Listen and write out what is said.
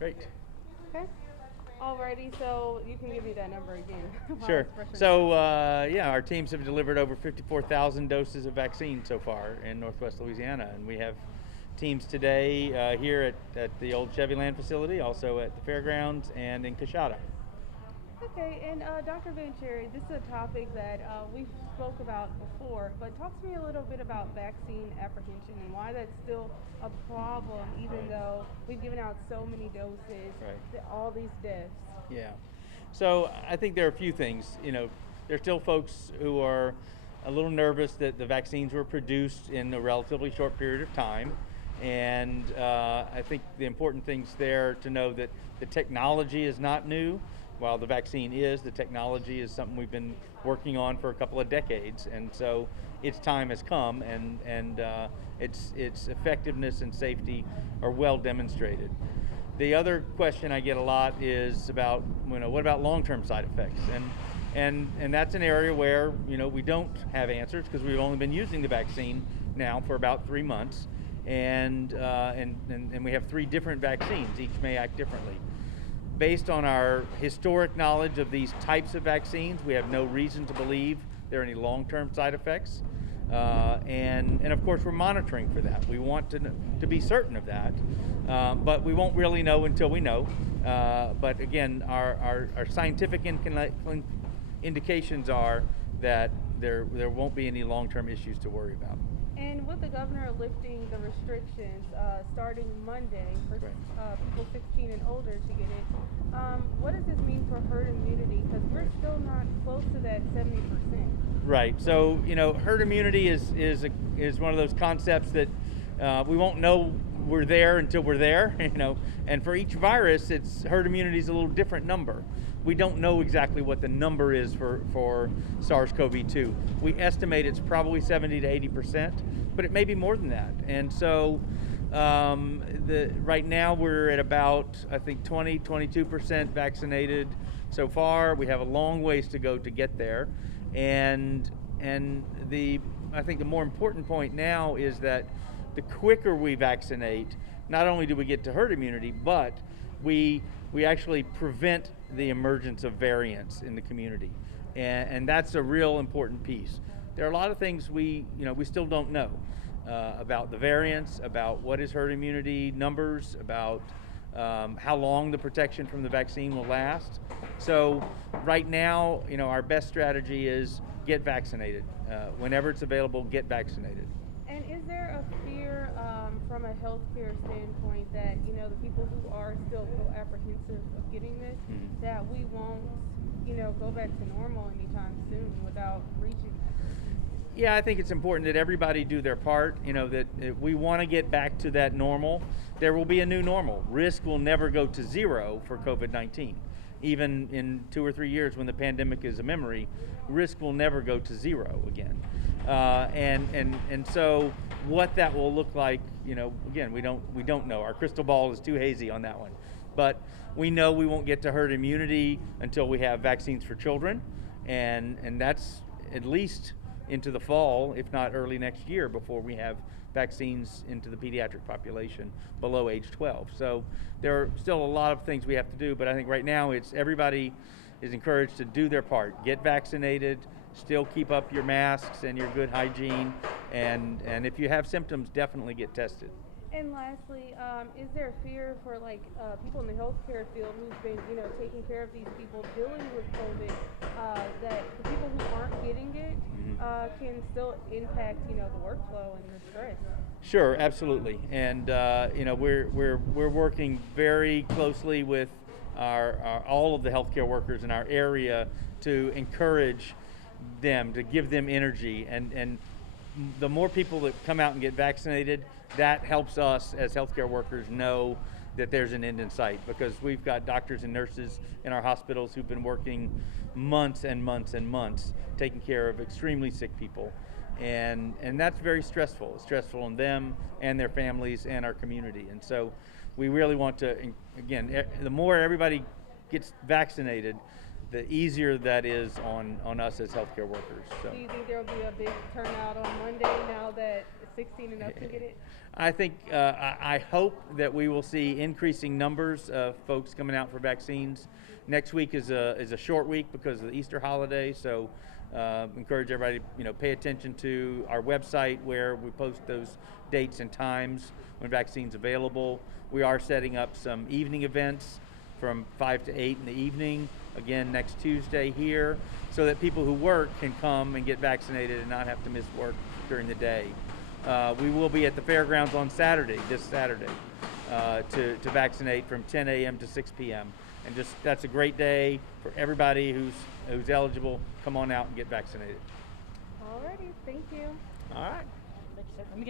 Great. Okay. Alrighty, so you can give me that number again. while Sure. it's fresh in my So, mind. yeah, our teams have delivered over 54,000 doses of vaccine so far in Northwest Louisiana, and we have teams today here at the old Chevy Land facility, also at the fairgrounds and in Coshada. Okay, and Dr. Vacherie, this is a topic that we spoke about before, but talk to me a little bit about vaccine apprehension and why that's still a problem, even Right. though we've given out so many doses, Right. all these deaths. Yeah. So I think there are a few things. There's still folks who are a little nervous that the vaccines were produced in a relatively short period of time. And I think the important things there to know that the technology is not new. While the vaccine is, the technology is something we've been working on for a couple of decades. And so its time has come, and its effectiveness and safety are well demonstrated. The other question I get a lot is about, what about long-term side effects? And that's an area where, we don't have answers because we've only been using the vaccine now for about 3 months, and we have 3 different vaccines. Each may act differently. Based on our historic knowledge of these types of vaccines, we have no reason to believe there are any long-term side effects. And of course, we're monitoring for that. We want to be certain of that, but we won't really know until we know. But again, our scientific indications are that there won't be any long-term issues to worry about. And with the governor lifting the restrictions starting Monday for Right. people 16 and older to get it, what does this mean for herd immunity? Because we're still not close to that 70%. Right. So herd immunity is one of those concepts that we won't know we're there until we're there. And for each virus, its herd immunity is a little different number. We don't know exactly what the number is for SARS-CoV-2. We estimate it's probably 70 to 80%, but it may be more than that. And so right now we're at about, I think, 22% vaccinated so far. We have a long ways to go to get there. And I think the more important point now is that the quicker we vaccinate, not only do we get to herd immunity, but we actually prevent the emergence of variants in the community, and that's a real important piece. There are a lot of things we still don't know about the variants, about what is herd immunity numbers, about how long the protection from the vaccine will last. So right now, our best strategy is get vaccinated. Whenever it's available, get vaccinated. And is there a fear from a healthcare standpoint that, the people who are still so apprehensive of getting this, that we won't, go back to normal anytime soon without reaching that? Yeah, I think it's important that everybody do their part, that we want to get back to that normal. There will be a new normal. Risk will never go to zero for COVID-19. Even in 2 or 3 years when the pandemic is a memory, risk will never go to zero again. And so what that will look like, again, we don't know. Our crystal ball is too hazy on that one. But we know we won't get to herd immunity until we have vaccines for children, and that's at least into the fall, if not early next year, before we have vaccines into the pediatric population below age 12. So there are still a lot of things we have to do, but I think right now it's everybody is encouraged to do their part. Get vaccinated, still keep up your masks and your good hygiene, and if you have symptoms, definitely get tested. And lastly, is there a fear for people in the healthcare field who've been, taking care of these people dealing with COVID, that the people who aren't getting it can still impact, the workflow and the stress? Sure, absolutely, and we're working very closely with our all of the healthcare workers in our area to encourage them, to give them energy, and the more people that come out and get vaccinated, that helps us as healthcare workers know that there's an end in sight, because we've got doctors and nurses in our hospitals who've been working months and months and months taking care of extremely sick people, and that's very stressful. It's stressful on them and their families and our community, and so we really want to, again, the more everybody gets vaccinated, the easier that is on us as healthcare workers. So. Do you think there will be a big turnout on Monday now that 16 and up can get it? I think I hope that we will see increasing numbers of folks coming out for vaccines. Next week is a short week because of the Easter holiday, so encourage everybody to pay attention to our website where we post those dates and times when vaccines available. We are setting up some evening events from 5 to 8 in the evening, again next Tuesday here, so that people who work can come and get vaccinated and not have to miss work during the day. We will be at the fairgrounds on this Saturday, to vaccinate from 10 a.m. to 6 p.m. And that's a great day for everybody who's eligible. Come on out and get vaccinated. Alrighty, thank you. All right. Let me get